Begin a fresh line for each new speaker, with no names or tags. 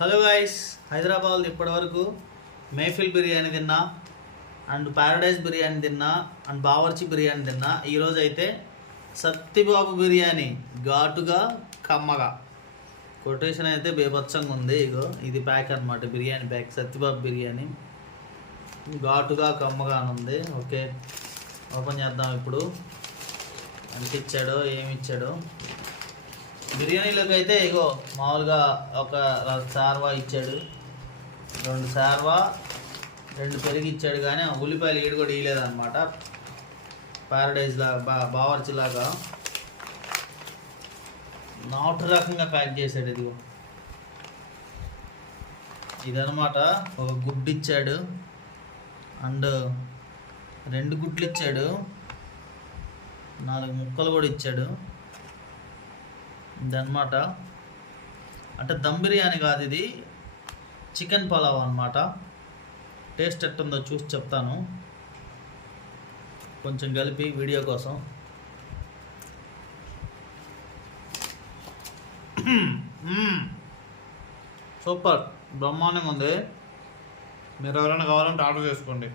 Hello guys Hyderabad ఇప్పటివరకు మేఫిల్ బిర్యానీ తిన్నా and Paradise biryani తిన్నా అండ్ బావర్చి బిర్యానీ తిన్నా. ఈరోజు అయితే సత్తిబాబు బిర్యానీ ఘాటుగా కమ్మగా. కొటేషన్ అయితే బేభత్సంగా ఉంది ఇగో ఇది ప్యాక్ అన్నమాట బిర్యానీ ప్యాక్ సత్తిబాబు బిర్యానీ. ఘాటుగా కమ్మగా అని ఉంది ఓకే ఓపెన్ చేద్దాం ఇప్పుడు. ఎంత ఇచ్చాడో ఏమి ఇచ్చాడో. బిర్యానీలోకి అయితే ఇగో మామూలుగా ఒక సార్వా ఇచ్చాడు. రెండు సార్వా రెండు పెరుగు ఇచ్చాడు కానీ ఉల్లిపాయలు ఈడు కూడా ఇయలేదు అనమాట ప్యారడైజ్ లాగా బా బావర్చి లాగా. నాటు రకంగా ప్యాక్ చేశాడు ఇదిగో. ఇదనమాట ఒక గుడ్డు ఇచ్చాడు అండ్ రెండు గుడ్లు ఇచ్చాడు. నాలుగు ముక్కలు కూడా ఇచ్చాడు. ఇదన్నమాట. అంటే దమ్ బిర్యానీ కాదు ఇది. చికెన్ పలావ్ అన్నమాట. టేస్ట్ ఎట్టుందో చూసి చెప్తాను. కొంచెం కలిపి వీడియో కోసం. సూపర్. బ్రహ్మాండంగా ఉంది మీరు ఎవరైనా కావాలంటే ఆర్డర్ చేసుకోండి.